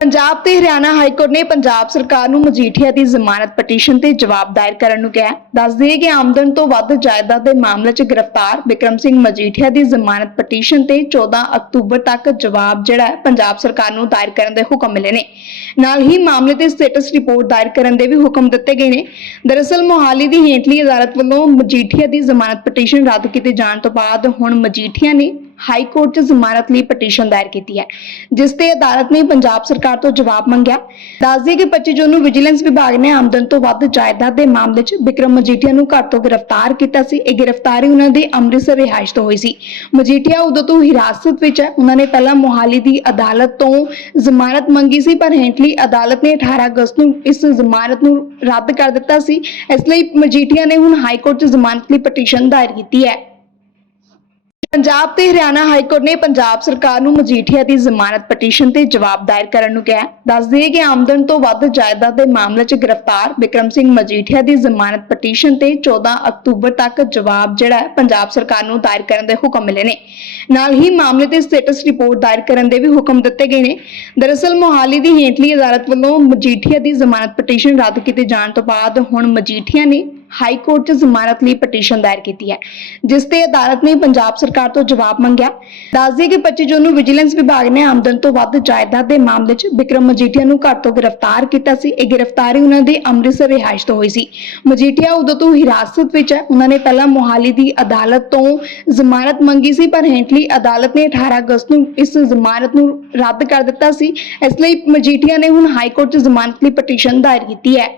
ਪੰਜਾਬ ਤੇ Haryana high court ਨੇ ਪੰਜਾਬ ਸਰਕਾਰ ਨੂੰ ਮਜੀਠੀਆ ਦੀ ਜ਼ਮਾਨਤ ਪਟੀਸ਼ਨ ਤੇ ਜਵਾਬ ਦਾਇਰ ਕਰਨ ਨੂੰ ਕਿਹਾ ਹੈ। ਦੱਸ ਦਈਏ ਕਿ ਆਮਦਨ ਤੋਂ ਵੱਧ ਜਾਇਦਾਦ ਦੇ ਮਾਮਲੇ 'ਚ ਗ੍ਰਿਫਤਾਰ ਵਿਕਰਮ ਸਿੰਘ ਮਜੀਠੀਆ ਦੀ ਜ਼ਮਾਨਤ ਪਟੀਸ਼ਨ ਤੇ 14 ਅਕਤੂਬਰ ਤੱਕ ਜਵਾਬ ਜਿਹੜਾ ਪੰਜਾਬ ਸਰਕਾਰ ਨੂੰ ਦਾਇਰ ਕਰਨ ਦੇ ਹੁਕਮ ਮਿਲੇ ਨੇ ਨਾਲ ਹੀ ਮਾਮਲੇ ਤੇ ਸਟੇਟਸ ਰਿਪੋਰਟ ਦਾਇਰ ਕਰਨ ਦੇ ਵੀ ਹੁਕਮ ਦਿੱਤੇ ਗਏ ਨੇ ਦਰਅਸਲ ਮੋਹਾਲੀ ਦੀ ਹੇਠਲੀ ਅਦਾਲਤ ਵੱਲੋਂ ਮਜੀਠੀਆ ਦੀ ਜ਼ਮਾਨਤ ਪਟੀਸ਼ਨ ਰੱਦ ਕੀਤੇ ਜਾਣ ਤੋਂ ਬਾਅਦ ਹੁਣ ਮਜੀਠੀਆ ਨੇ ਹਾਈ ਕੋਰਟ 'ਚ ਜ਼ਮਾਨਤ ਲਈ ਪਟੀਸ਼ਨ ਦਾਇਰ ਕੀਤੀ ਹੈ, ਜਿਸ ਤੇ ਅਦਾਲਤ ਨੇ ਪੰਜਾਬ ਸਰਕਾਰ ਤੋਂ ਜਵਾਬ ਮੰਗਿਆ। ਦੱਸਦੇ ਕਿ 25 ਜੂਨ ਨੂੰ ਵਿਜੀਲੈਂਸ ਵਿਭਾਗ ਨੇ ਆਮਦਨ ਤੋਂ ਵੱਧ ਜਾਇਦਾਦ ਦੇ ਮਾਮਲੇ 'ਚ ਵਿਕਰਮ ਮਜੀਠੀਆ ਨੂੰ ਘਰ ਤੋਂ ਗ੍ਰਿਫਤਾਰ ਕੀਤਾ ਸੀ। ਇਹ ਗ੍ਰਿਫਤਾਰੀ ਉਹਨਾਂ ਦੇ ਅੰਮ੍ਰਿਤਸਰ ਰਿਹਾਇਸ਼ ਤੋਂ ਹੋਈ ਸੀ। ਮਜੀਠੀਆ ਉਦੋਂ ਤੋਂ ਹਿਰਾਸਤ ਵਿੱਚ ਹੈ। ਉਹਨਾਂ ਨੇ ਪਹਿਲਾਂ ਮੋਹਾਲੀ ਦੀ ਅਦਾਲਤ ਤੋਂ ਜ਼ਮਾਨਤ ਮੰਗੀ ਸੀ, ਪਰ ਹੇਠਲੀ ਅਦਾਲਤ ਨੇ 18 ਅਗਸਤ ਨੂੰ ਇਸ ਜ਼ਮਾਨਤ ਨੂੰ ਰੱਦ ਕਰ ਦਿੱਤਾ ਸੀ। ਇਸ ਲਈ ਮਜੀਠੀਆ ਨੇ ਹੁਣ ਹਾਈ ਕੋਰਟ 'ਚ ਜ਼ਮਾਨਤ ਲਈ ਪਟੀਸ਼ਨ ਦਾਇਰ ਕੀਤੀ ਹੈ। ਪੰਜਾਬ ਤੇ ਹਰਿਆਣਾ ਹਾਈ ਕੋਰਟ ਨੇ ਪੰਜਾਬ ਸਰਕਾਰ ਨੂੰ ਮਜੀਠੀਆ ਦੀ ਜ਼ਮਾਨਤ ਪਟੀਸ਼ਨ ਤੇ ਜਵਾਬ ਦਾਇਰ ਕਰਨ ਨੂੰ ਕਿਹਾ ਹੈ। ਦੱਸ ਦਈਏ ਕਿ ਆਮਦਨ ਤੋਂ ਵੱਧ ਜਾਇਦਾਦ ਦੇ ਮਾਮਲੇ 'ਚ ਗ੍ਰਿਫਤਾਰ ਵਿਕਰਮ ਸਿੰਘ ਮਜੀਠੀਆ ਦੀ ਜ਼ਮਾਨਤ ਪਟੀਸ਼ਨ ਤੇ 14 ਅਕਤੂਬਰ ਤੱਕ ਜਵਾਬ ਜਿਹੜਾ ਪੰਜਾਬ ਸਰਕਾਰ ਨੂੰ ਦਾਇਰ ਕਰਨ ਦੇ ਹੁਕਮ ਮਿਲੇ ਨੇ ਨਾਲ ਹੀ ਮਾਮਲੇ ਤੇ ਸਟੇਟਸ ਰਿਪੋਰਟ ਦਾਇਰ ਕਰਨ ਦੇ ਵੀ ਹੁਕਮ ਦਿੱਤੇ ਗਏ ਨੇ ਦਰਅਸਲ ਮੋਹਾਲੀ ਦੀ ਹੇਠਲੀ ਅਦਾਲਤ ਵੱਲੋਂ ਮਜੀਠੀਆ ਦੀ ਜ਼ਮਾਨਤ ਪਟੀਸ਼ਨ ਰੱਦ ਕੀਤੇ ਜਾਣ ਤੋਂ ਬਾਅਦ ਹੁਣ ਮਜੀਠੀਆ ਨੇ ਹਾਈ ਕੋਰਟ 'ਚ ਜ਼ਮਾਨਤ ਲਈ ਪਟੀਸ਼ਨ ਦਾਇਰ ਕੀਤੀ ਹੈ, ਜਿਸ ਤੇ ਅਦਾਲਤ ਨੇ ਪੰਜਾਬ ਸਰਕਾਰ ਤੋਂ ਜਵਾਬ ਮੰਗਿਆ। ਦੱਸਦੇ ਕਿ 25 ਜੂਨ ਨੂੰ ਵਿਜੀਲੈਂਸ ਵਿਭਾਗ ਨੇ ਆਮਦਨ ਤੋਂ ਵੱਧ ਜਾਇਦਾਦ ਦੇ ਮਾਮਲੇ 'ਚ ਵਿਕਰਮ ਮਜੀਠੀਆ ਨੂੰ ਘਰ ਤੋਂ ਗ੍ਰਿਫਤਾਰ ਕੀਤਾ ਸੀ। ਇਹ ਗ੍ਰਿਫਤਾਰੀ ਉਹਨਾਂ ਦੇ ਅੰਮ੍ਰਿਤਸਰ ਰਿਹਾਇਸ਼ ਤੋਂ ਹੋਈ ਸੀ। ਮਜੀਠੀਆ ਉਦੋਂ ਤੋਂ ਹਿਰਾਸਤ ਵਿੱਚ ਹੈ। ਉਹਨਾਂ ਨੇ ਪਹਿਲਾਂ ਮੋਹਾਲੀ ਦੀ ਅਦਾਲਤ ਤੋਂ ਜ਼ਮਾਨਤ ਮੰਗੀ ਸੀ, ਪਰ ਹੇਠਲੀ ਅਦਾਲਤ ਨੇ 18 ਅਗਸਤ ਨੂੰ ਇਸ ਜ਼ਮਾਨਤ ਨੂੰ ਰੱਦ ਕਰ ਦਿੱਤਾ ਸੀ। ਇਸ ਲਈ ਮਜੀਠੀਆ ਨੇ ਹੁਣ ਹਾਈ ਕੋਰਟ 'ਚ ਜ਼ਮਾਨਤ ਲਈ ਪਟੀਸ਼ਨ ਦਾਇਰ ਕੀਤੀ ਹੈ।